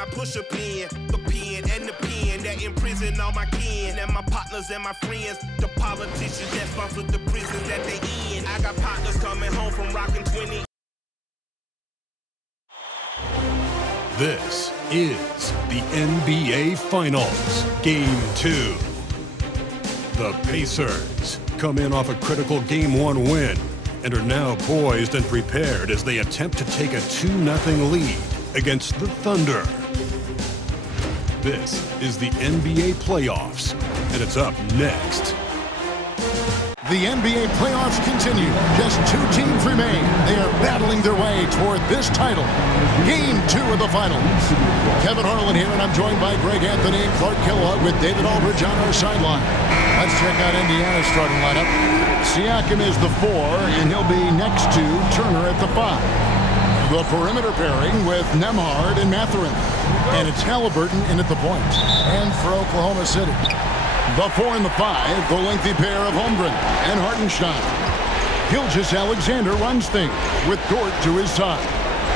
I push a pen. The pen and the pen that imprison all my kin. And my partners and my friends. The politicians that sponsored the prisons that they in. I got partners coming home from rocking 20. This is the NBA Finals, Game 2. The Pacers come in off a critical Game 1 win and are now poised and prepared as they attempt to take a 2-0 lead against the Thunder. This is the NBA playoffs, and it's up next. The NBA playoffs continue. Just 2 teams remain. They are battling their way toward this title. Game 2 of the finals. Kevin Harlan here, and I'm joined by Greg Anthony and Clark Kellogg with David Aldridge on our sideline. Let's check out Indiana's starting lineup. Siakam is the 4, and he'll be next to Turner at the 5. The perimeter pairing with Nembhard and Mathurin. And it's Haliburton in at the point. And for Oklahoma City, the 4 and the 5, the lengthy pair of Holmgren and Hartenstein. Gilgeous-Alexander runs things with Dort to his side.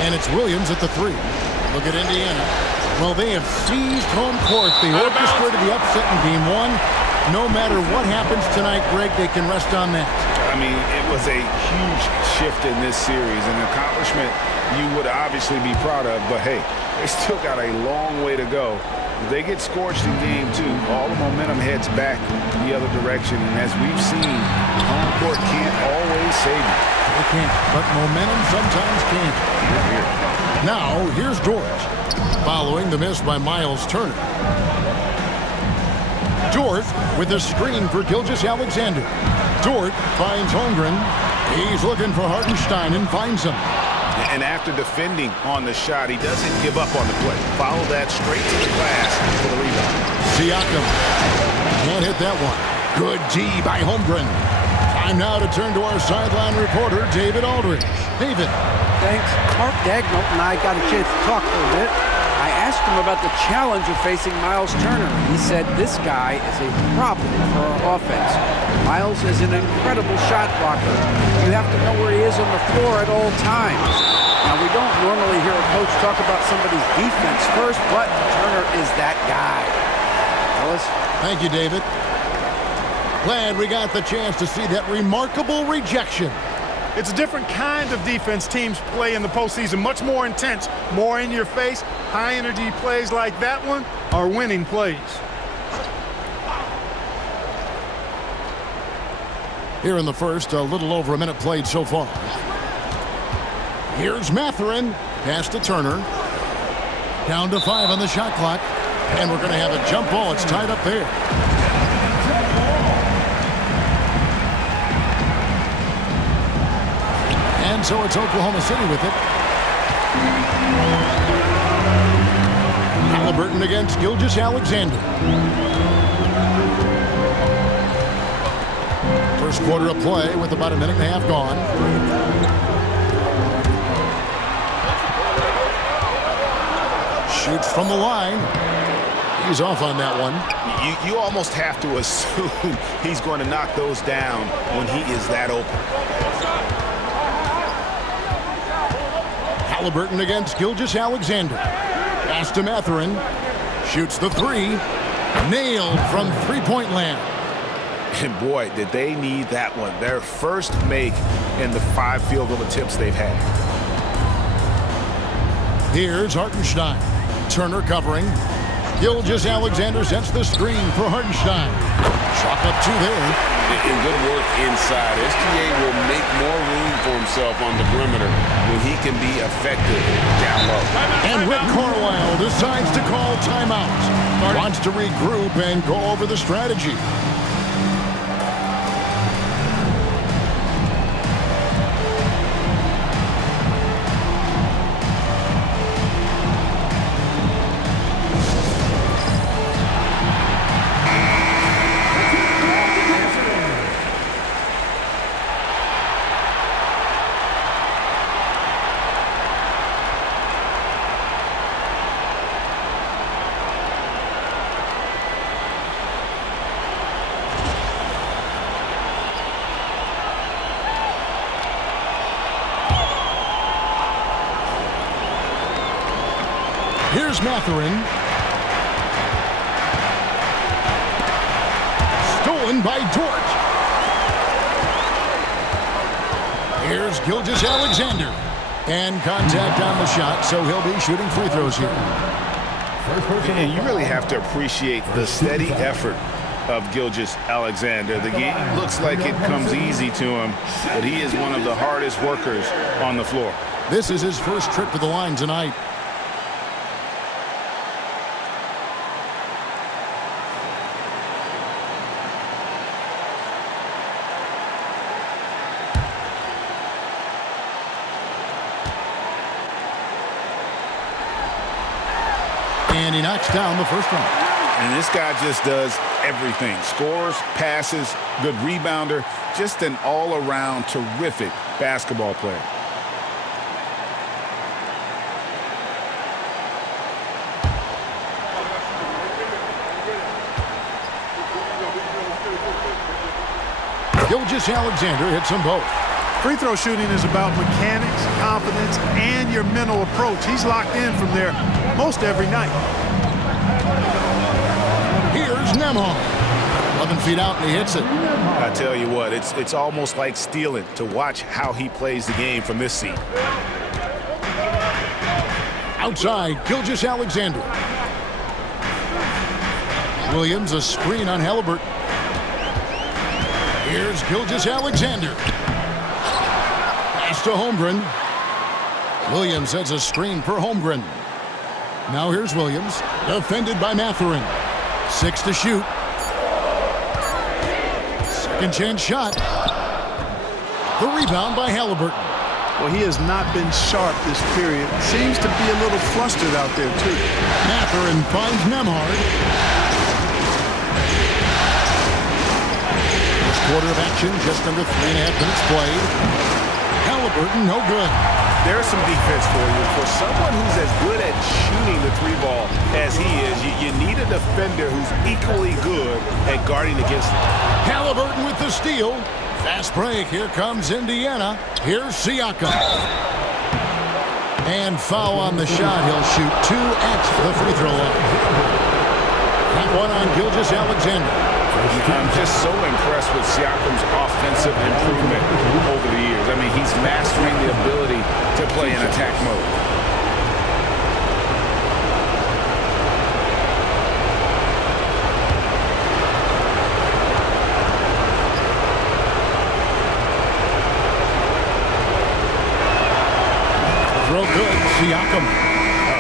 And it's Williams at the 3. Look at Indiana. Well, they have seized home court. They orchestrated the upset in Game 1. No matter what happens tonight, Greg, they can rest on that. I mean, it was a huge shift in this series, an accomplishment you would obviously be proud of, but hey, they still got a long way to go. If they get scorched in Game 2, all the momentum heads back the other direction, and as we've seen, home court can't always save you. It can't, but momentum sometimes can. Now, here's Dort, following the miss by Miles Turner. Dort with a screen for Gilgeous-Alexander. Dort finds Holmgren. He's looking for Hartenstein and finds him. And after defending on the shot, he doesn't give up on the play. Follow that straight to the glass for the rebound. Siakam can't hit that one. Good D by Holmgren. Time now to turn to our sideline reporter, David Aldridge. David. Thanks. Mark Dagnall and I got a chance to talk for a bit. I asked him about the challenge of facing Miles Turner. He said this guy is a problem for our offense. Miles is an incredible shot blocker. You have to know where he is on the floor at all times. Now, we don't normally hear a coach talk about somebody's defense first, but Turner is that guy. Ellis? Thank you, David. Glad we got the chance to see that remarkable rejection. It's a different kind of defense teams play in the postseason, much more intense, more in your face. High-energy plays like that one are winning plays. Here in the first, a little over a minute played so far. Here's Mathurin, pass to Turner. Down to 5 on the shot clock, and we're going to have a jump ball. It's tied up there. And so it's Oklahoma City with it. Haliburton against Gilgeous-Alexander. First quarter of play with about a minute and a half gone. Shoots from the line. He's off on that one. You almost have to assume he's going to knock those down when he is that open. Haliburton against Gilgeous-Alexander. Pass to Mathurin. Shoots the 3. Nailed from three-point land. And boy, did they need that one. Their first make in the 5 field goal attempts they've had. Here's Hartenstein. Turner covering. Gilgeous-Alexander sets the screen for Hartenstein. Chalk up 2 there. And good work inside. SGA will make more room for himself on the perimeter when he can be effective down low. And Rick Carlisle decides to call timeout. Wants to regroup and go over the strategy. Here's Mathurin. Stolen by Dort. Here's Gilgeous-Alexander. And contact on the shot, so he'll be shooting free throws here. And you really have to appreciate the steady effort of Gilgeous-Alexander. The game looks like it comes easy to him, but he is one of the hardest workers on the floor. This is his first trip to the line tonight. And he knocks down the first one. And this guy just does everything. Scores, passes, good rebounder, just an all-around terrific basketball player. Gilgeous-Alexander hits them both. Free throw shooting is about mechanics, confidence, and your mental approach. He's locked in from there most every night. Here's Nembhard. 11 feet out, and he hits it. I tell you what, it's almost like stealing to watch how he plays the game from this seat. Outside, Gilgeous-Alexander. Williams, a screen on Haliburton. Here's Gilgeous-Alexander. Pass to Holmgren. Williams sets a screen for Holmgren. Now here's Williams, defended by Mathurin. 6 to shoot. Second chance shot. The rebound by Haliburton. Well, he has not been sharp this period. Seems to be a little flustered out there, too. Mathurin finds Nembhard. First quarter of action, just under 3.5 minutes played. Haliburton, no good. There's some defense for you. For someone who's as good at shooting the three ball as he is, you need a defender who's equally good at guarding against him. Haliburton with the steal. Fast break. Here comes Indiana. Here's Siakam. And foul on the shot. He'll shoot 2 at the free throw line. That one on Gilgeous-Alexander. I'm just so impressed with Siakam's offensive improvement over the years. I mean, he's mastering the ability to play in attack mode. Throw good, Siakam.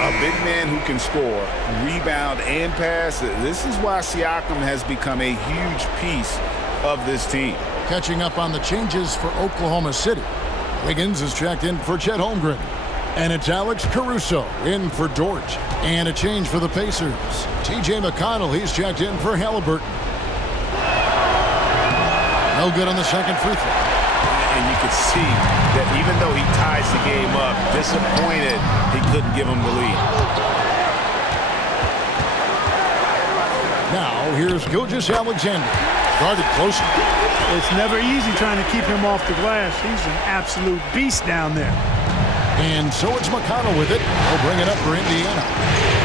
A big man who can score, rebound, and pass. This is why Siakam has become a huge piece of this team. Catching up on the changes for Oklahoma City. Wiggins is checked in for Chet Holmgren. And it's Alex Caruso in for Dort. And a change for the Pacers. TJ McConnell, he's checked in for Haliburton. No good on the second free throw. And you can see that even though he ties the game up, disappointed he couldn't give him the lead. Now, here's Gilgeous-Alexander. Guarded closely. It's never easy trying to keep him off the glass. He's an absolute beast down there. And so it's McConnell with it. He'll bring it up for Indiana.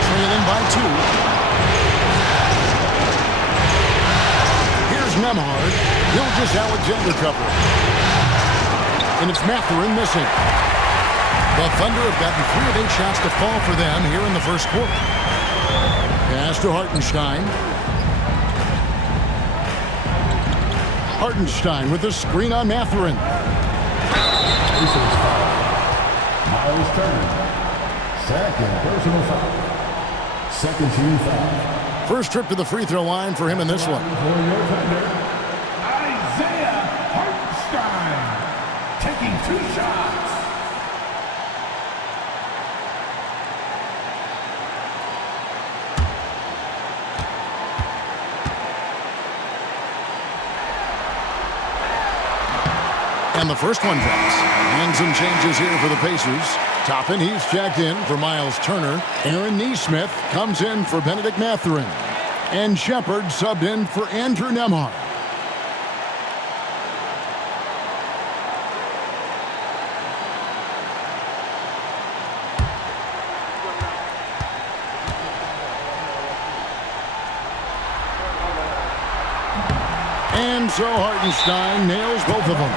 Trailing by 2. Here's Nembhard. Gilgeous-Alexander covering. And it's Mathurin missing. The Thunder have gotten 3 of 8 shots to fall for them here in the first quarter. Pass to Hartenstein. Hartenstein with the screen on Mathurin. Miles Turner. Second personal foul. Second team foul. First trip to the free throw line for him in this one. For your Thunder, Isaiah Hartenstein. Taking 2 shots. And the first one drops. And some changes here for the Pacers. Toppin, he's checked in for Miles Turner. Aaron Nesmith comes in for Benedict Mathurin. And Shepard subbed in for Andrew Nembhard. And so Hartenstein nails both of them.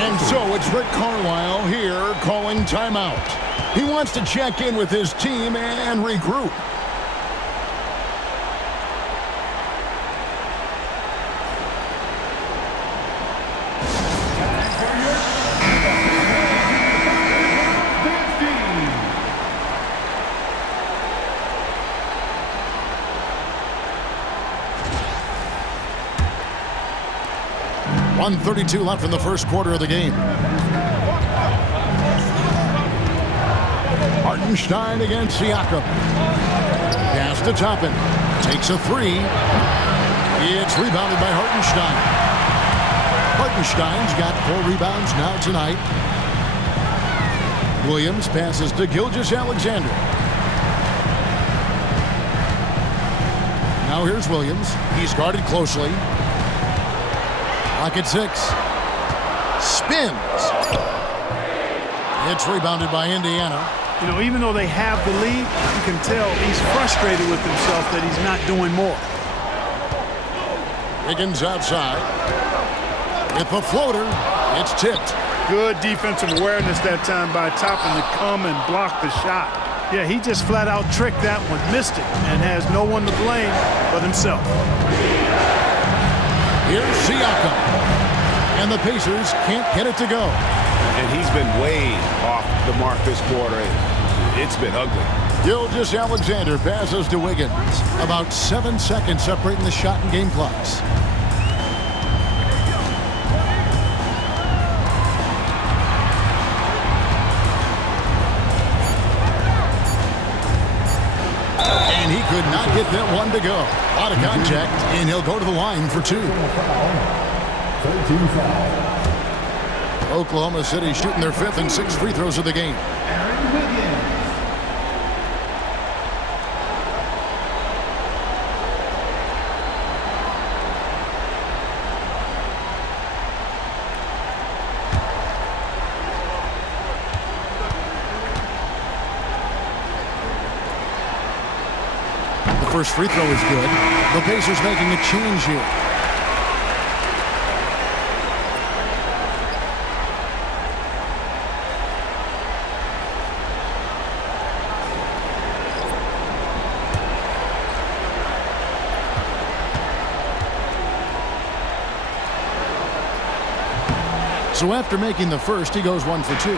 And so it's Rick Carlisle here calling timeout. He wants to check in with his team and regroup. .132 left in the first quarter of the game. Hartenstein against Siakam. Pass to Toppin. Takes a three. It's rebounded by Hartenstein. Hartenstein's got 4 rebounds now tonight. Williams passes to Gilgeous-Alexander. Now here's Williams. He's guarded closely. Clock at 6. Spins. It's rebounded by Indiana. You know, even though they have the lead, you can tell he's frustrated with himself that he's not doing more. Higgins outside. With the floater, it's tipped. Good defensive awareness that time by Toppin to come and block the shot. Yeah, he just flat out tricked that one, missed it, and has no one to blame but himself. Here's Siakam. And the Pacers can't get it to go. And he's been way off the mark this quarter. It's been ugly. Gilgeous-Alexander passes to Wiggins. About 7 seconds separating the shot and game clocks. And he could not get that one to go. A lot of contact, and he'll go to the line for 2. 13 foul. Oklahoma City shooting their 5th and 6th free throws of the game. Aaron Wiggins. The first free throw is good. The Pacers making a change here. So after making the first, he goes 1 for 2.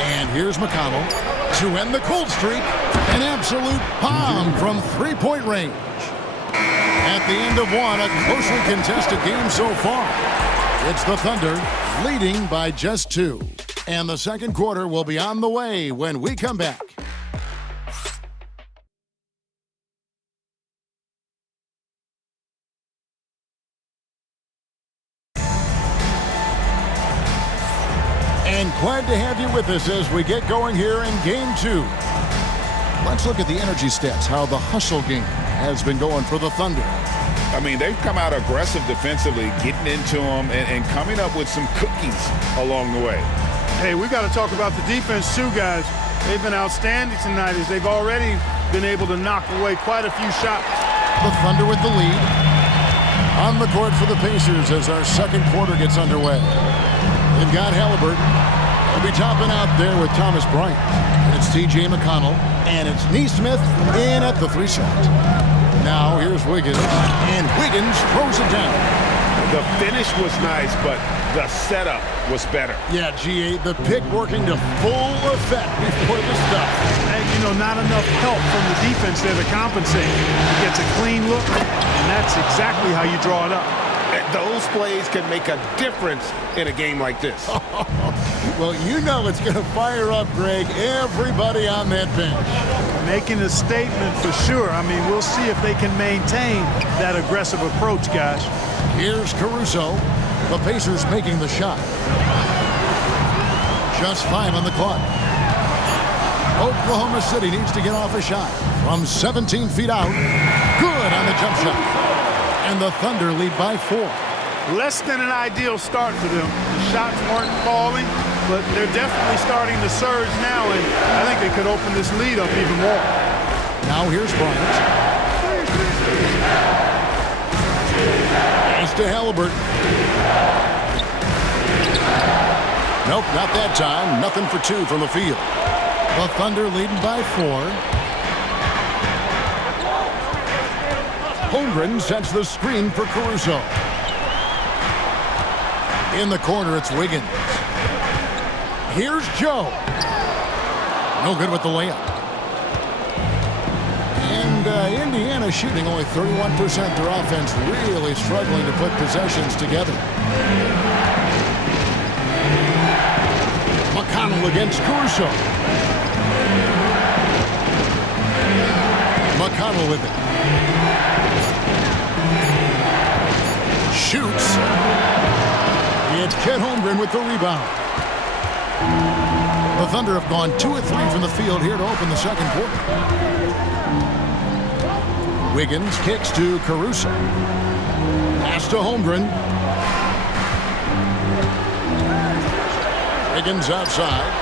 And here's McConnell to end the cold streak. An absolute bomb from 3-point range. At the end of one, a closely contested game so far. It's the Thunder leading by just 2. And the second quarter will be on the way when we come back. And glad to have you with us as we get going here in Game 2. Let's look at the energy stats, how the hustle game has been going for the Thunder. I mean, they've come out aggressive defensively, getting into them and coming up with some cookies along the way. Hey, we got to talk about the defense too, guys. They've been outstanding tonight as they've already been able to knock away quite a few shots. The Thunder with the lead. On the court for the Pacers as our second quarter gets underway. They've got Haliburton. They'll be topping out there with Thomas Bryant. And it's T.J. McConnell. And it's Neesmith in at the 3 slot. Now here's Wiggins. And Wiggins throws it down. The finish was nice, but the setup was better. Yeah, G.A., the pick working to full effect before the stop. And, you know, not enough help from the defense there to compensate. He gets a clean look, and that's exactly how you draw it up. Those plays can make a difference in a game like this. Well, you know it's going to fire up, Greg, everybody on that bench. Making a statement for sure. I mean, we'll see if they can maintain that aggressive approach, guys. Here's Caruso. The Pacers making the shot. Just 5 on the clock. Oklahoma City needs to get off a shot from 17 feet out. Good on the jump shot. And the Thunder lead by 4. Less than an ideal start for them. The shots weren't falling, but they're definitely starting to surge now, and I think they could open this lead up even more. Now here's Bryant. Pass to Haliburton. Nope, not that time. Nothing for two from the field. The Thunder leading by 4. Holmgren sets the screen for Caruso. In the corner, it's Wiggins. Here's Joe. No good with the layup. And Indiana shooting only 31%. Their offense really struggling to put possessions together. McConnell against Caruso. McConnell with it. Shoots. It's Chet Holmgren with the rebound. The Thunder have gone 2 of 3 from the field here to open the second quarter. Wiggins kicks to Caruso. Pass to Holmgren. Wiggins outside.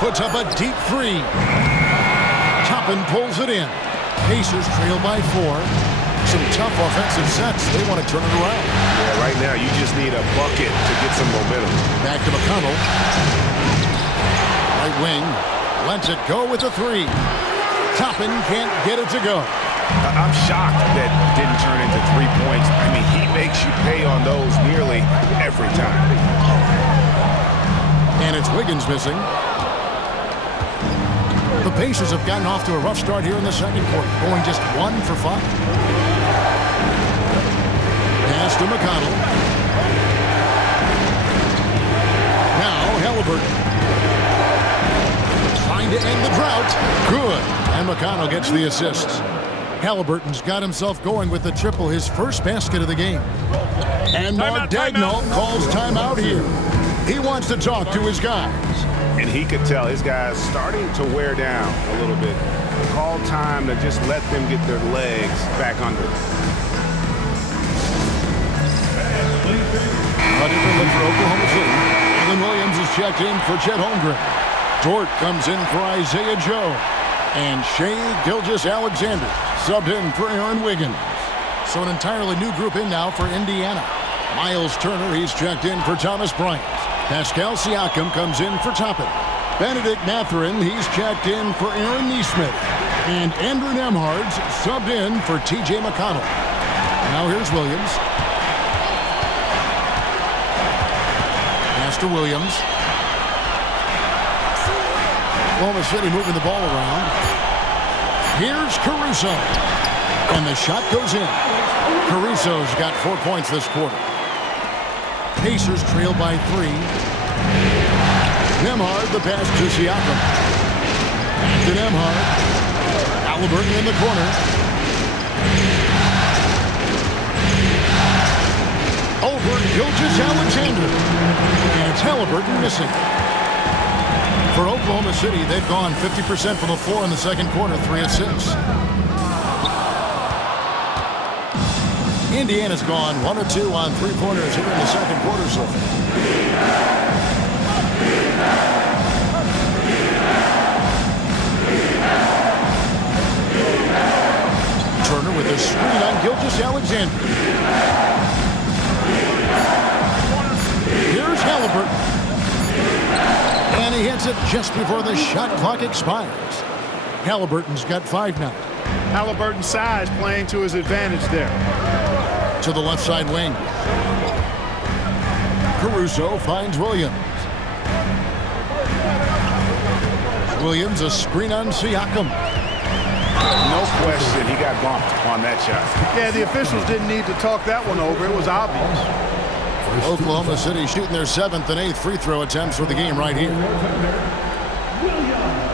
Puts up a deep 3. Toppin pulls it in. Pacers trail by 4. Some tough offensive sets. They want to turn it around. Yeah, right now you just need a bucket to get some momentum. Back to McConnell. Right wing. Lets it go with a 3. Toppin can't get it to go. I'm shocked that didn't turn into 3 points. I mean, he makes you pay on those nearly every time. And it's Wiggins missing. The Pacers have gotten off to a rough start here in the second quarter, going just 1 for 5. Pass to McConnell. Now Haliburton. Trying to end the drought. Good. And McConnell gets the assists. Haliburton's got himself going with the triple, his first basket of the game. And Mark Dagnall calls timeout here. He wants to talk to his guys. And he could tell his guys starting to wear down a little bit. Call time to just let them get their legs back under it. For Oklahoma City. Jalen Williams is checked in for Chet Holmgren. Dort comes in for Isaiah Joe. And Shai Gilgeous-Alexander subbed in for Aaron Wiggins. So an entirely new group in now for Indiana. Miles Turner, he's checked in for Thomas Bryant. Pascal Siakam comes in for Toppin. Benedict Mathurin, he's checked in for Aaron Nesmith. And Andrew Nembhard's subbed in for TJ McConnell. Now here's Williams. Pass to Williams. Oklahoma City moving the ball around. Here's Caruso. And the shot goes in. Caruso's got 4 points this quarter. Pacers trail by 3. Nembhard, the pass to Siakam. Back to Nembhard. Haliburton in the corner. Over Gilgeous-Alexander. And it's Haliburton missing. For Oklahoma City, they've gone 50% from the floor in the second quarter, 3 of 6. Indiana's gone 1 of 2 on 3-pointers here in the second quarter so far. Turner with a screen on Gilgeous-Alexander. Here's Haliburton. And he hits it just before the shot clock expires. Haliburton's got 5 now. Haliburton's size playing to his advantage there. To the left side wing. Caruso finds Williams. Williams, a screen on Siakam. No question, he got bumped on that shot. Yeah, the officials didn't need to talk that one over. It was obvious. Oklahoma City shooting their 7th and 8th free throw attempts for the game right here. Williams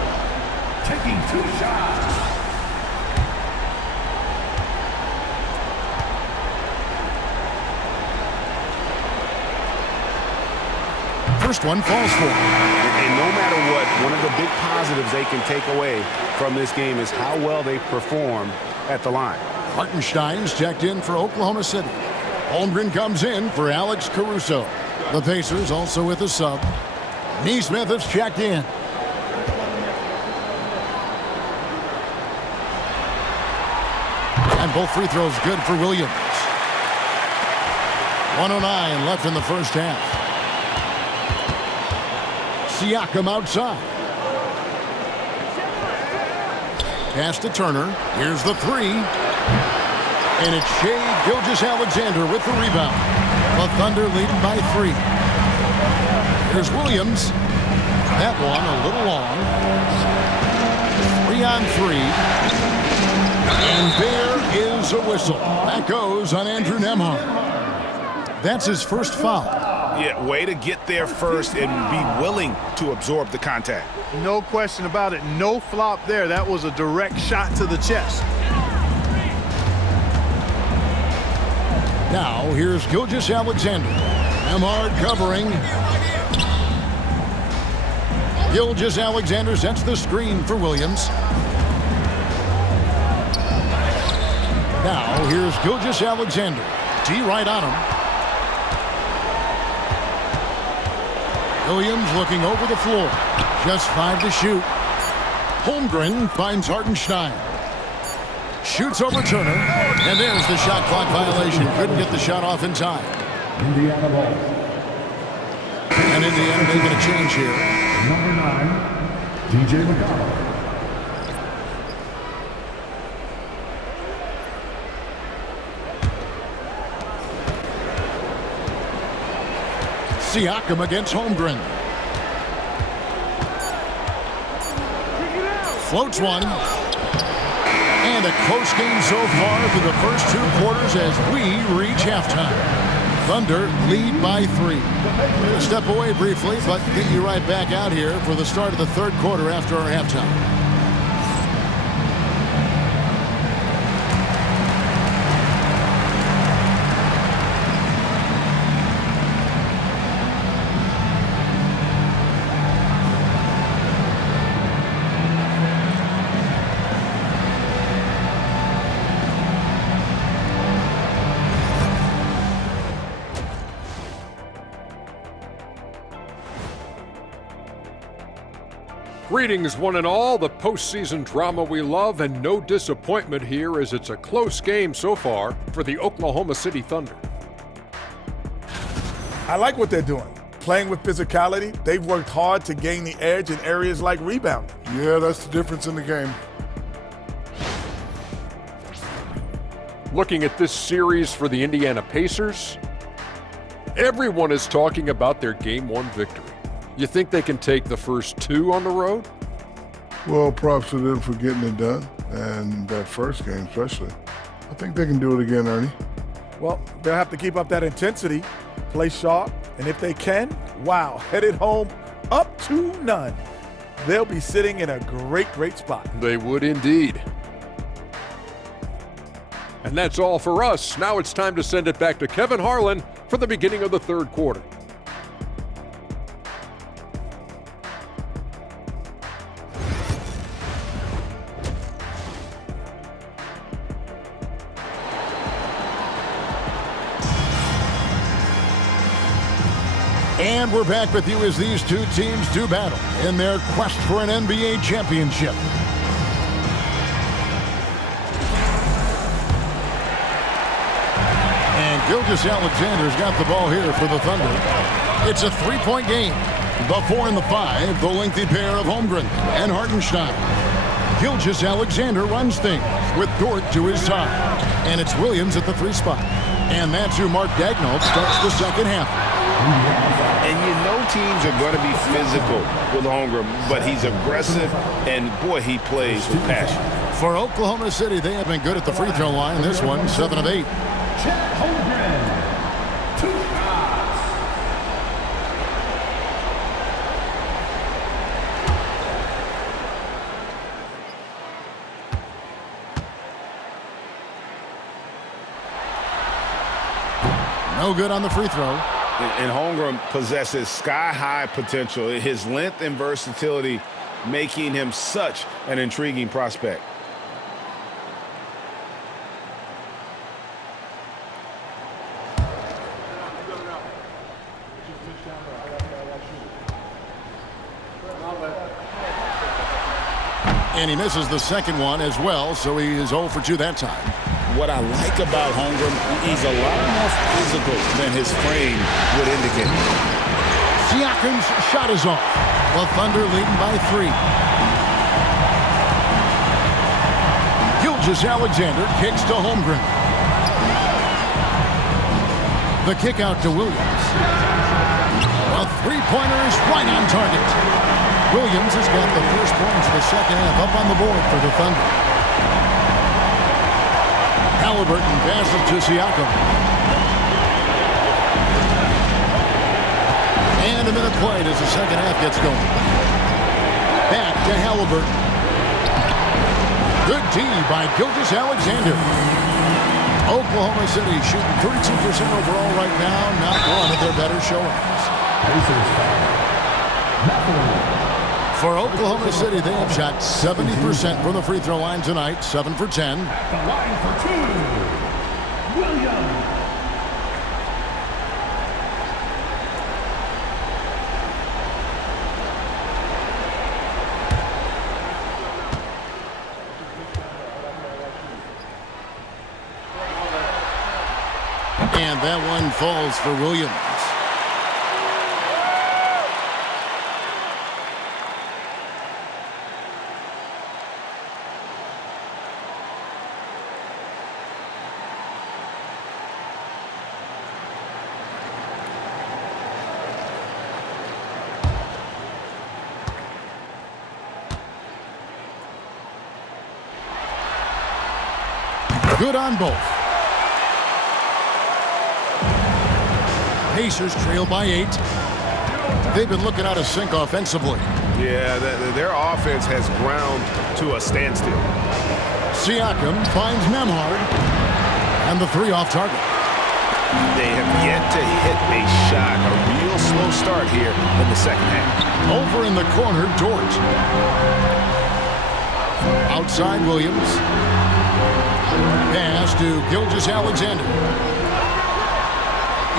taking 2 shots. First one falls for him. And no matter what, one of the big positives they can take away from this game is how well they perform at the line. Hartenstein's checked in for Oklahoma City. Holmgren comes in for Alex Caruso. The Pacers also with a sub. Nesmith is checked in. Both free throws good for Williams. 1:09 left in the first half. Siakam outside. Pass to Turner. Here's the three. And it's Shai Gilgeous-Alexander with the rebound. The Thunder leading by 3. Here's Williams. That one a little long. 3 on 3. And there is a whistle. That goes on Andrew Nembhard. That's his first foul. Yeah, way to get there first and be willing to absorb the contact. No question about it. No flop there. That was a direct shot to the chest. Now, here's Gilgeous-Alexander. Nembhard covering. Gilgeous-Alexander sets the screen for Williams. Now, here's Gilgeous-Alexander. D right on him. Williams looking over the floor. Just 5 to shoot. Holmgren finds Hartenstein. Shoots over Turner. And there's the shot clock violation. Couldn't get the shot off in time. Indiana ball. And Indiana making a change here. Number 9, DJ McConnell. Siakam against Holmgren. Floats one. And a close game so far for the first 2 quarters as we reach halftime. Thunder lead by 3. We'll step away briefly, but get you right back out here for the start of the 3rd quarter after our halftime. Greetings, one and all. The postseason drama we love, and no disappointment here as it's a close game so far for the Oklahoma City Thunder. I like what they're doing. Playing with physicality, they've worked hard to gain the edge in areas like rebounding. Yeah, that's the difference in the game. Looking at this series for the Indiana Pacers, everyone is talking about their Game 1 victory. You think they can take the first 2 on the road? Well, props to them for getting it done, and that first game especially. I think they can do it again, Ernie. Well, they'll have to keep up that intensity, play sharp, and if they can, wow, headed home up 2-0. They'll be sitting in a great, great spot. They would indeed. And that's all for us. Now it's time to send it back to Kevin Harlan for the beginning of the 3rd quarter. And we're back with you as these 2 teams do battle in their quest for an NBA championship. And Gilgeous-Alexander's got the ball here for the Thunder. It's a 3-point game. The 4 and the 5, the lengthy pair of Holmgren and Hartenstein. Gilgeous-Alexander runs things with Dort to his side. And it's Williams at the 3 spot. And that's who Mark Daigneault starts the 2nd half. And you know teams are going to be physical with Holmgren, but he's aggressive, and boy, he plays with passion. For Oklahoma City, they have been good at the free throw line. This one, 7 of 8. Chet Holmgren. 2 shots. No good on the free throw. And Holmgren possesses sky-high potential. His length and versatility making him such an intriguing prospect. And he misses the second one as well, so he is 0 for 2 that time. what I like about Holmgren, he's a lot more physical than his frame would indicate. Siakam's shot is off. The Thunder leading by 3. Gilgeous-Alexander kicks to Holmgren. The kick out to Williams. A three-pointer is right on target. Williams has got the first points of the second half up on the board for the Thunder. Haliburton passes to Siakam. And a minute played as the second half gets going. Back to Haliburton. Good D by Gilgeous-Alexander. Oklahoma City shooting 32% overall right now. Not one of their better showings. For Oklahoma City, they have shot 70% from the free throw line tonight. 7 for 10. At the line for 2, Williams. And that one falls for Williams. Good on both. Pacers trail by 8. They've been looking out of sync offensively. Yeah, their offense has ground to a standstill. Siakam finds Nembhard, and the 3 off target. They have yet to hit a shot. A real slow start here in the second half. Over in the corner, Dort. Outside Williams. Pass to Gilgeous-Alexander.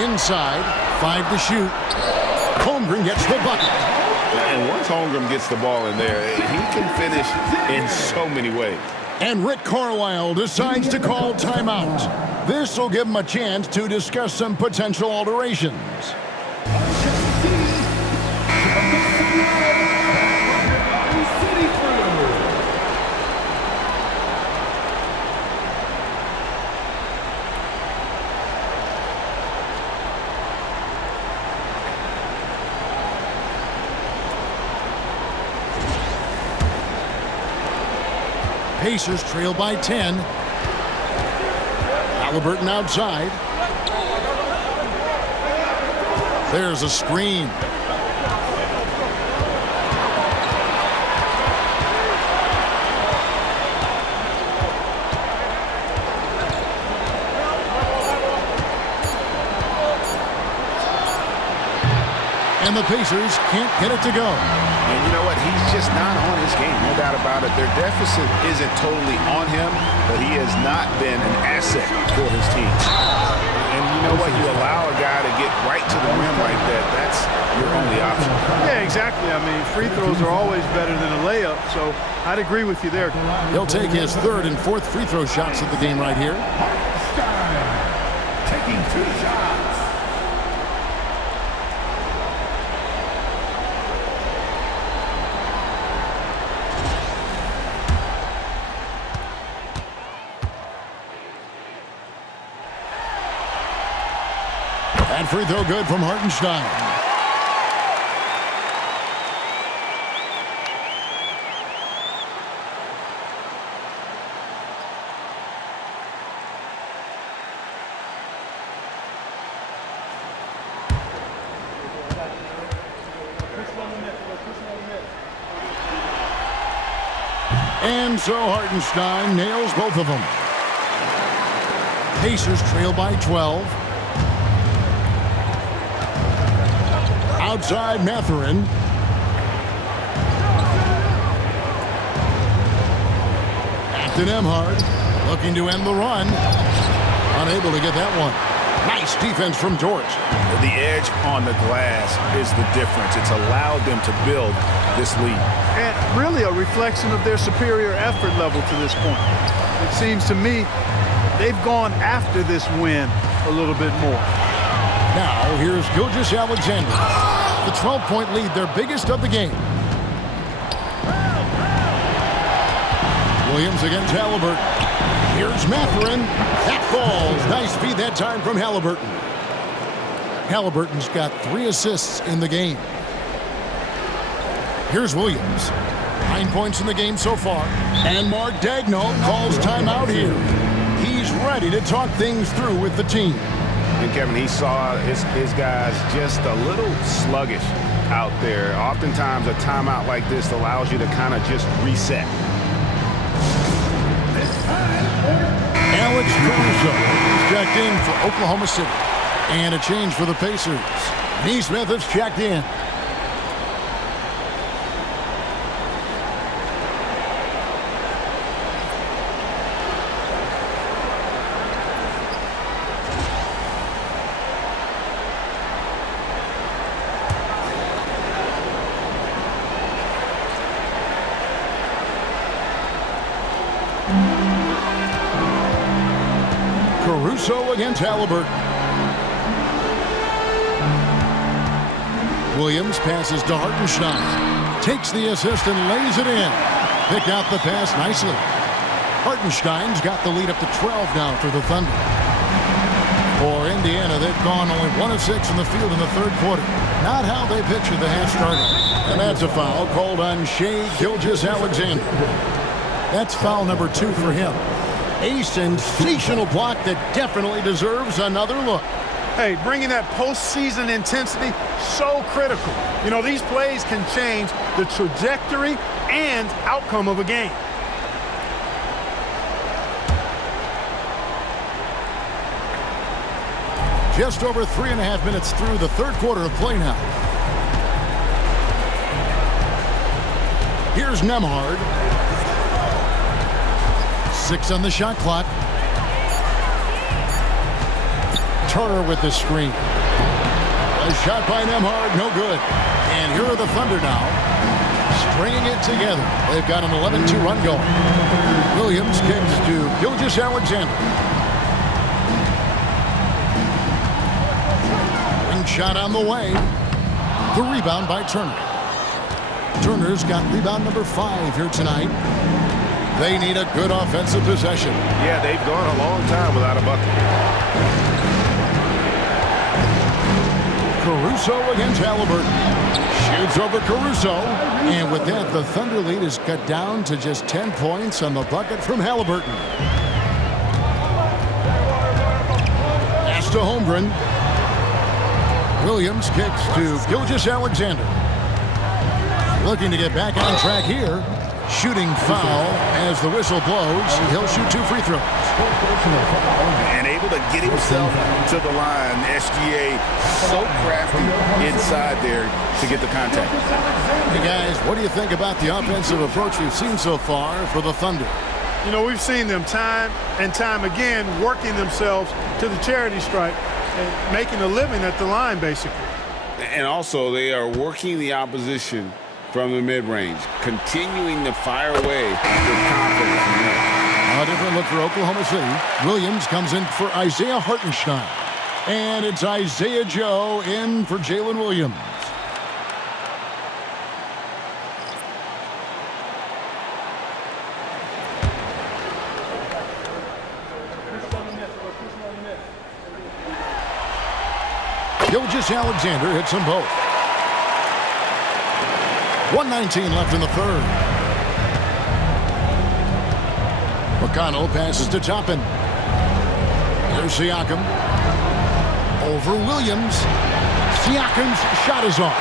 Inside, 5 to shoot. Holmgren gets the bucket. And once Holmgren gets the ball in there, he can finish in so many ways. And Rick Carlisle decides to call timeout. This will give him a chance to discuss some potential alterations. Pacers trail by 10. Haliburton outside. There's a screen. And the Pacers can't get it to go. And you know what? He's just not on his game, no doubt about it. Their deficit isn't totally on him, but he has not been an asset for his team. And you know what? You allow a guy to get right to the rim like that, that's your only option. Yeah, exactly. I mean, free throws are always better than a layup, so I'd agree with you there. He'll take his 3rd and 4th free throw shots of the game right here. Taking 2 shots. That free throw good from Hartenstein. And so Hartenstein nails both of them. Pacers trail by 12. Outside Mathurin. Back to Nembhard. Looking to end the run. Unable to get that one. Nice defense from Dort. The edge on the glass is the difference. It's allowed them to build this lead. And really a reflection of their superior effort level to this point. It seems to me they've gone after this win a little bit more. Now, here's Gilgeous-Alexander. The 12-point lead, their biggest of the game. Williams against Haliburton. Here's Mathurin. That falls. Nice feed that time from Haliburton. Haliburton's got 3 assists in the game. Here's Williams. 9 points in the game so far. And Mark Daigneault calls timeout here. He's ready to talk things through with the team. And Kevin, he saw his guys just a little sluggish out there. Oftentimes a timeout like this allows you to kind of just reset. Alex Caruso is checked in for Oklahoma City. And a change for the Pacers. Neesmith is checked in. Caruso against Haliburton. Williams passes to Hartenstein. Takes the assist and lays it in. Pick out the pass nicely. Hartenstein's got the lead up to 12 now for the Thunder. For Indiana, they've gone only 1 of 6 in the field in the third quarter. Not how they pictured the half starting. And that's a foul called on Shai Gilgeous-Alexander. That's foul number 2 for him. A sensational block that definitely deserves another look. Hey, bringing that postseason intensity, so critical. You know, these plays can change the trajectory and outcome of a game. Just over 3.5 minutes through the third quarter of play now. Here's Nembhard. 6 on the shot clock. Turner with the screen. A shot by Nembhard, no good. And here are the Thunder now, stringing it together. They've got an 11-2 run going. Williams kicks to Gilgeous-Alexander. Wing shot on the way. The rebound by Turner. Turner's got rebound number 5 here tonight. They need a good offensive possession. Yeah, they've gone a long time without a bucket. Caruso against Haliburton. Shoots over Caruso. And with that, the Thunder lead is cut down to just 10 points on the bucket from Haliburton. Pass to Holmgren. Williams kicks to Gilgeous-Alexander. Looking to get back on track here. Shooting foul as the whistle blows. He'll shoot 2 free throws. And able to get himself to the line. SGA so crafty inside there to get the contact. Hey guys, what do you think about the offensive approach we've seen so far for the Thunder? You know, we've seen them time and time again working themselves to the charity stripe and making a living at the line, basically. And also, they are working the opposition from the mid-range, continuing to fire away with confidence. A different look for Oklahoma City. Williams comes in for Isaiah Hartenstein. And it's Isaiah Joe in for Jalen Williams. Gilgeous-Alexander hits them both. 1:19 left in the third. McConnell passes to Toppin. There's Siakam. Over Williams. Siakam's shot is off.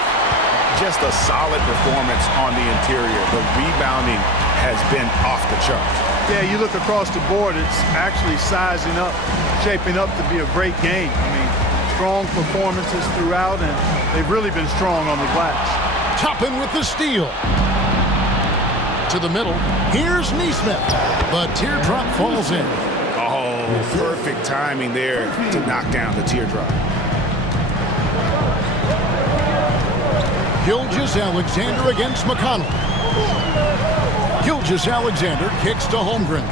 Just a solid performance on the interior. The rebounding has been off the charts. Yeah, you look across the board, it's actually sizing up, shaping up to be a great game. I mean, strong performances throughout, and they've really been strong on the glass. Toppin with the steal. To the middle. Here's Neesmith. But teardrop falls in. Oh, perfect timing there to knock down the teardrop. Gilgeous-Alexander against McConnell. Gilgeous-Alexander kicks to Holmgren.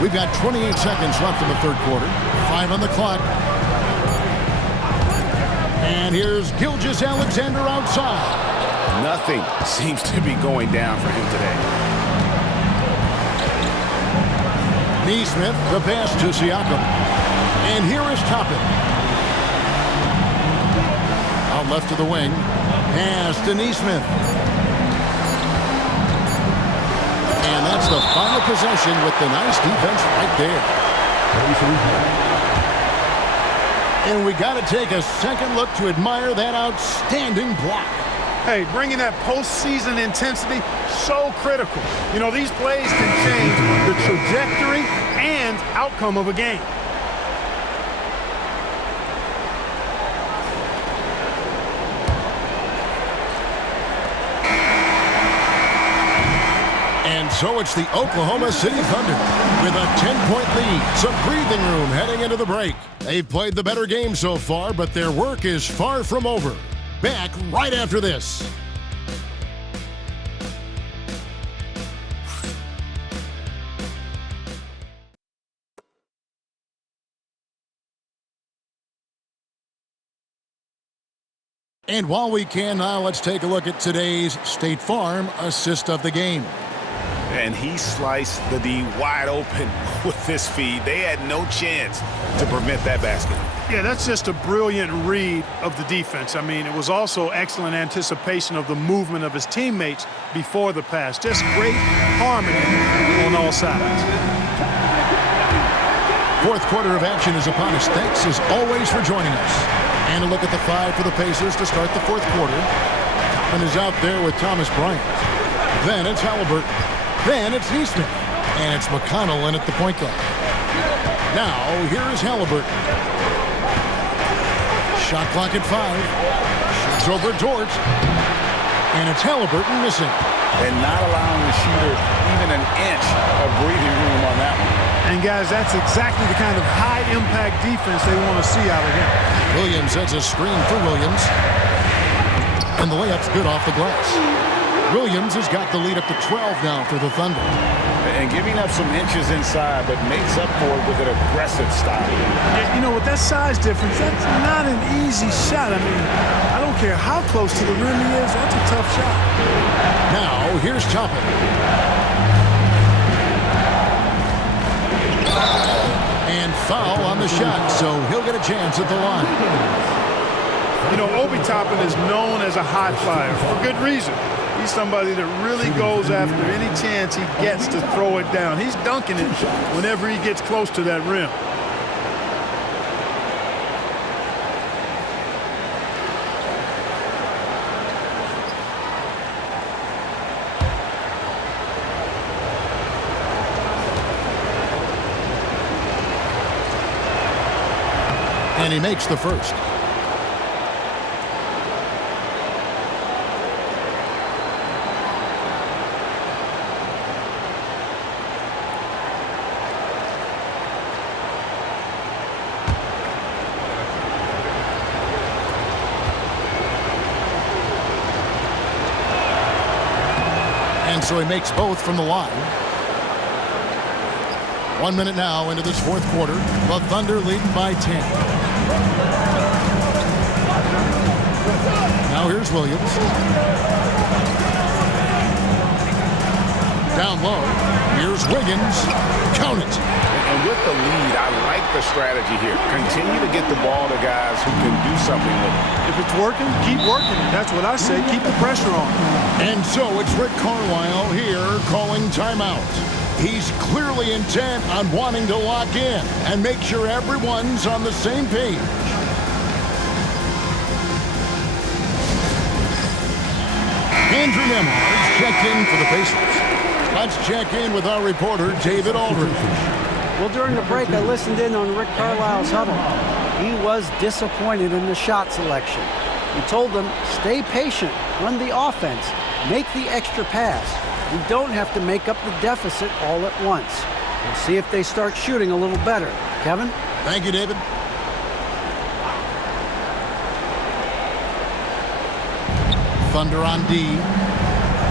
We've got 28 seconds left in the third quarter. 5 on the clock. And here's Gilgeous-Alexander outside. Nothing seems to be going down for him today. Neesmith, the pass to Siakam. And here is Toppin. Out left to the wing. Pass to Neesmith. And that's the final possession with the nice defense right there. And we got to take a second look to admire that outstanding block. Hey, bringing that postseason intensity, so critical. You know, these plays can change the trajectory and outcome of a game. And so it's the Oklahoma City Thunder with a 10-point lead. Some breathing room heading into the break. They've played the better game so far, but their work is far from over. Back right after this. And while we can now, let's take a look at today's State Farm assist of the game. And he sliced the D wide open with this feed. They had no chance to prevent that basket. Yeah, that's just a brilliant read of the defense. I mean, it was also excellent anticipation of the movement of his teammates before the pass. Just great harmony on all sides. Fourth quarter of action is upon us. Thanks as always for joining us. And a look at the 5 for the Pacers to start the fourth quarter. And is out there with Thomas Bryant. Then it's Haliburton. Then it's Neesmith. And it's McConnell in at the point guard. Now, here is Haliburton. Shot clock at 5. Shoots over Dort. And it's Haliburton missing. And not allowing the shooter even an inch of breathing room on that one. And, guys, that's exactly the kind of high-impact defense they want to see out of him. Williams has a screen for Williams. And the layup's good off the glass. Williams has got the lead up to 12 now for the Thunder. And giving up some inches inside, but makes up for it with an aggressive style. You know, with that size difference, that's not an easy shot. I mean, I don't care how close to the rim he is, that's a tough shot. Now, here's Toppin. And foul on the shot, so he'll get a chance at the line. You know, Obi Toppin is known as a high flyer for good reason. He's somebody that really goes after any chance he gets to throw it down. He's dunking it whenever he gets close to that rim. And he makes the first. And so he makes both from the line. 1 minute now into this fourth quarter. The Thunder leading by 10. Now here's Williams. Down low. Here's Wiggins. Count it. And with the lead, I like the strategy here. Continue to get the ball to guys who can do something with it. If it's working, keep working. That's what I say. Keep the pressure on. And so it's Rick Carlisle here calling timeout. He's clearly intent on wanting to lock in and make sure everyone's on the same page. Andrew Nembhard's checked in for the Pacers. Let's check in with our reporter, David Aldridge. Well, during the break, I listened in on Rick Carlisle's huddle. He was disappointed in the shot selection. He told them, stay patient, run the offense, make the extra pass. We don't have to make up the deficit all at once. We'll see if they start shooting a little better. Kevin? Thank you, David. Thunder on D.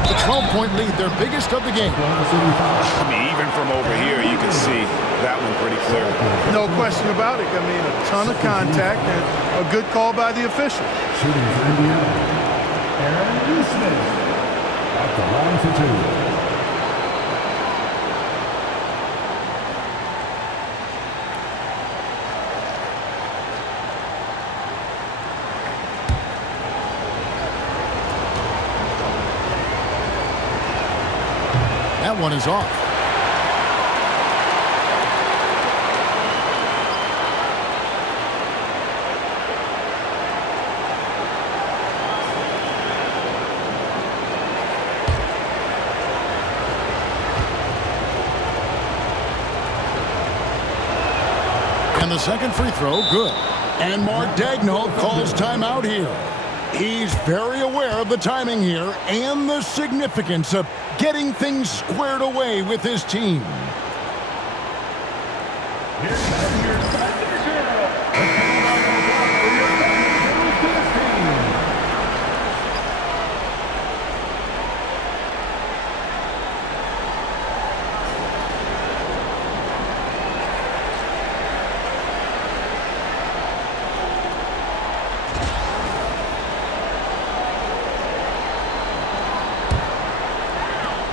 The 12-point lead, their biggest of the game. I mean, even from over here, you can see that one pretty clearly. No question about it. I mean, a ton of contact and a good call by the official. Shooting for Indiana, Aaron Smith at the line for two. That one is off. And the second free throw, good. And Mark Daigneault calls timeout here. He's very aware of the timing here and the significance of getting things squared away with his team.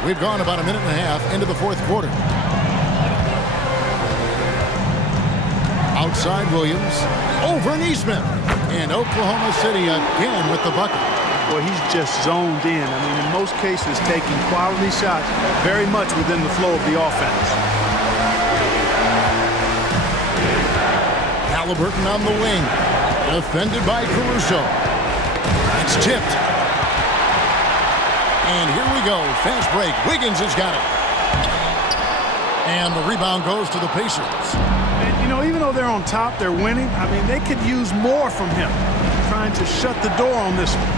We've gone about a minute and a half into the fourth quarter. Outside Williams, over Neesmith, and Oklahoma City again with the bucket. Well, he's just zoned in. I mean, in most cases, taking quality shots very much within the flow of the offense. Haliburton on the wing, defended by Caruso. It's tipped. And here we go, fast break. Wiggins has got it. And the rebound goes to the Pacers. And, you know, even though they're on top, they're winning. I mean, they could use more from him, trying to shut the door on this one.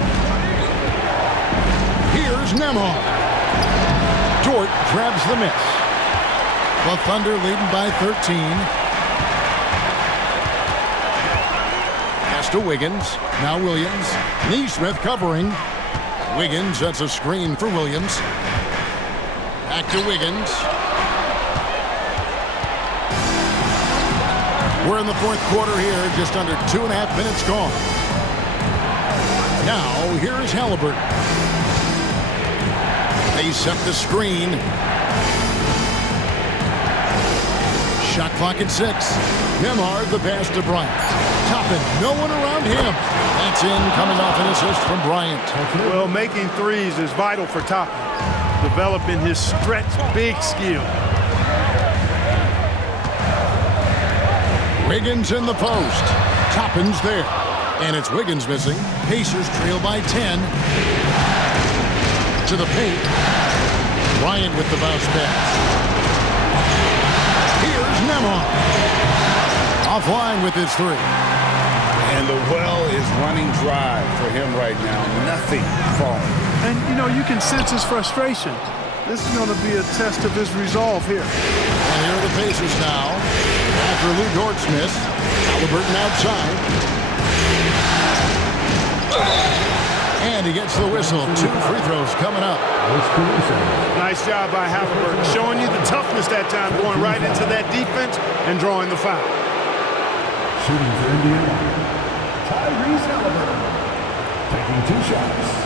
Here's Nembhard. Dort grabs the miss. The Thunder leading by 13. Pass to Wiggins. Now Williams. Neesmith covering. Wiggins, that's a screen for Williams. Back to Wiggins. We're in the fourth quarter here, just under 2.5 minutes gone. Now, here is Haliburton. They set the screen. Shot clock at 6. Nembhard, the pass to Bryant. Toppin, no one around him. That's in, coming off an assist from Bryant. Well, making threes is vital for Toppin, developing his stretch big skill. Wiggins in the post. Toppin's there. And it's Wiggins missing. Pacers trail by 10. To the paint. Bryant with the bounce pass. Here's Nembhard. Offline with his three. And the well is running dry for him right now. Nothing falling. And, you know, you can sense his frustration. This is going to be a test of his resolve here. And here are the Pacers now. After Lou Dort missed. Haliburton outside. And he gets the whistle. 2 free throws coming up. Nice job by Haliburton, showing you the toughness that time, going right into that defense and drawing the foul. Shooting for Indiana, Tyrese Haliburton, taking 2 shots.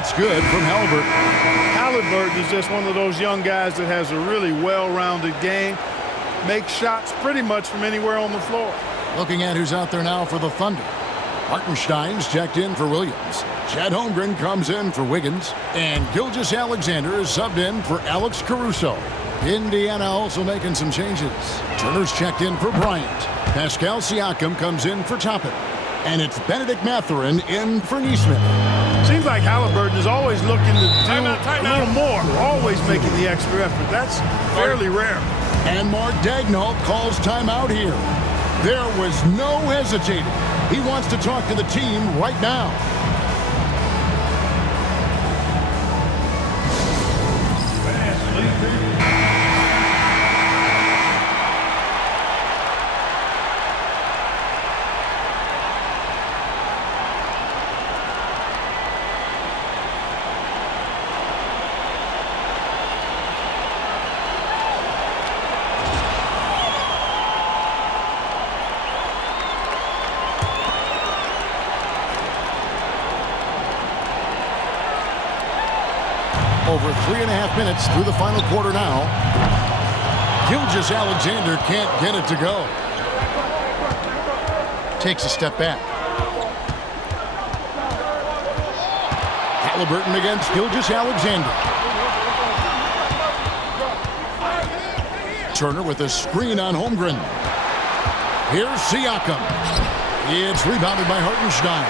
That's good from Haliburton. Haliburton is just one of those young guys that has a really well-rounded game. Makes shots pretty much from anywhere on the floor. Looking at who's out there now for the Thunder. Hartenstein's checked in for Williams. Chet Holmgren comes in for Wiggins. And Gilgeous-Alexander is subbed in for Alex Caruso. Indiana also making some changes. Turner's checked in for Bryant. Pascal Siakam comes in for Toppin. And it's Benedict Mathurin in for Neesmith. Seems like Haliburton is always looking to do a little more, always making the extra effort. That's fairly rare. And Mark Daigneault calls timeout here. There was no hesitating. He wants to talk to the team right now. Over 3.5 minutes through the final quarter now. Gilgeous-Alexander can't get it to go. Takes a step back. Haliburton against Gilgeous-Alexander. Turner with a screen on Holmgren. Here's Siakam. It's rebounded by Hartenstein.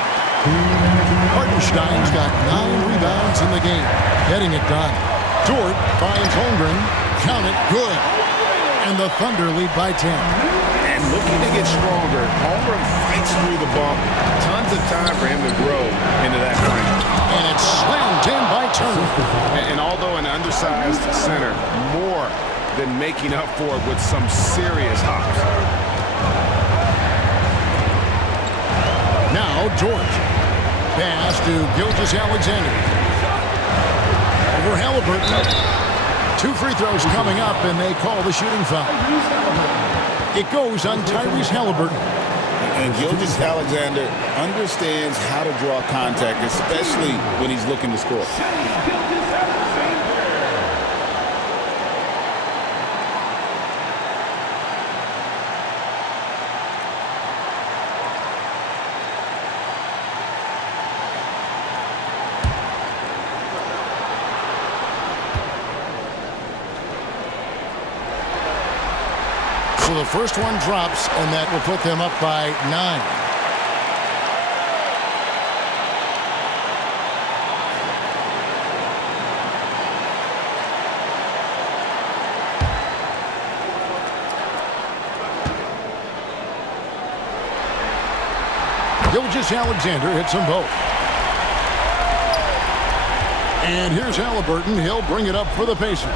Hartenstein's got 9 rebounds in the game. Getting it done. Dort finds Holmgren. Count it. Good. And the Thunder lead by 10. And looking to get stronger, Holmgren fights through the bump. Tons of time for him to grow into that frame. And it's slammed in by Turner. And although an undersized center, more than making up for it with some serious hops. Now George. Pass to Gilgeous-Alexander. Over Haliburton. 2 free throws coming up, and they call the shooting foul. It goes on Tyrese Haliburton. And Gilgeous-Alexander understands how to draw contact, especially when he's looking to score. So the first one drops, and that will put them up by 9. Gilgeous-Alexander hits them both. And here's Haliburton. He'll bring it up for the Pacers.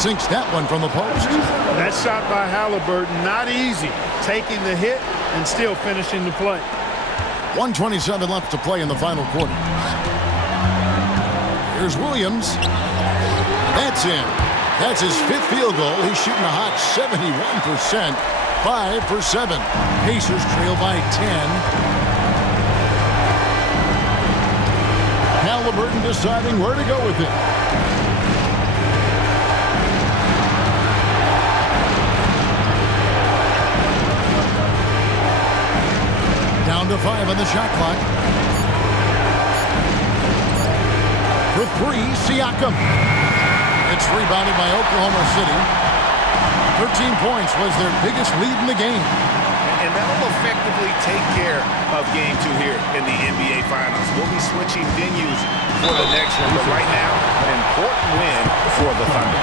Sinks that one from the post. That shot by Haliburton, not easy. Taking the hit and still finishing the play. 1:27 left to play in the final quarter. Here's Williams. That's in. That's his 5th field goal. He's shooting a hot 71%. 5 for 7. Pacers trail by 10. Haliburton deciding where to go with it. Down to 5 on the shot clock. For 3, Siakam. It's rebounded by Oklahoma City. 13 points was their biggest lead in the game. And that will effectively take care of Game 2 here in the NBA Finals. We'll be switching venues for the next one, but right now, an important win for the Thunder.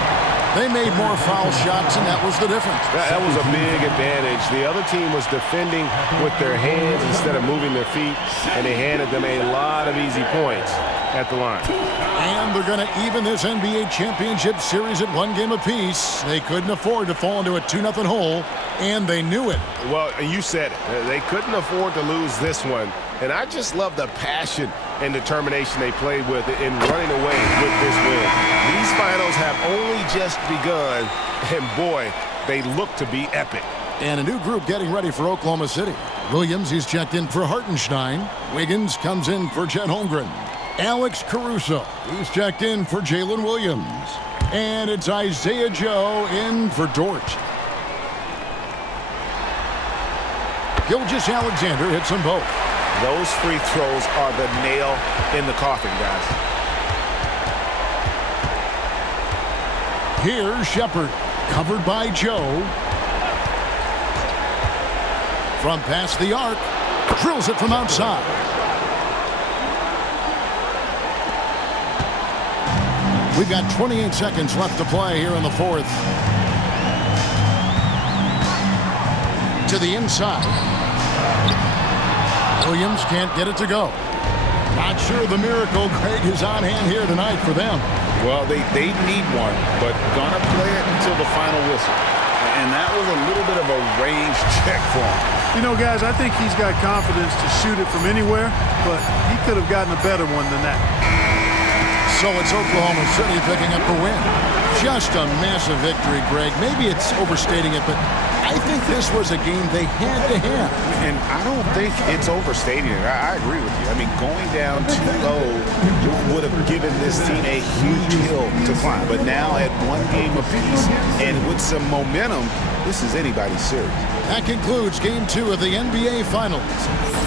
They made more foul shots, and that was the difference. That was a big advantage. The other team was defending with their hands instead of moving their feet, and they handed them a lot of easy points at the line. And they're going to even this NBA championship series at 1 game apiece. They couldn't afford to fall into a 2-0 hole, and they knew it. Well, you said it. They couldn't afford to lose this one. And I just love the passion and determination they played with in running away with this win. These finals have only just begun, and boy, they look to be epic. And a new group getting ready for Oklahoma City. Williams, he's checked in for Hartenstein. Wiggins comes in for Chet Holmgren. Alex Caruso, he's checked in for Jalen Williams. And it's Isaiah Joe in for Dort. Gilgeous-Alexander hits them both. Those free throws are the nail in the coffin, guys. Here's Shepard, covered by Joe. From past the arc, drills it from outside. We've got 28 seconds left to play here in the 4th. to the inside. Williams can't get it to go. Not sure the miracle, Greg, is on hand here tonight for them. Well, they need one, but gonna play it until the final whistle. And that was a little bit of a range check for him. You know, guys, I think he's got confidence to shoot it from anywhere, but he could have gotten a better one than that. So it's Oklahoma City picking up the win. Just a massive victory, Greg. Maybe it's overstating it, but I think this was a game they had to have. And I don't think it's overstating it. I agree with you. I mean, going down 2-0 would have given this team a huge hill to climb. But now at one game apiece and with some momentum, this is anybody's series. That concludes Game 2 of the NBA Finals.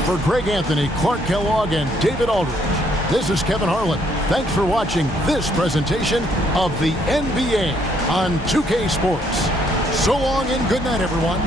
For Greg Anthony, Clark Kellogg, and David Aldridge, this is Kevin Harlan. Thanks for watching this presentation of the NBA on 2K Sports. So long and good night, everyone.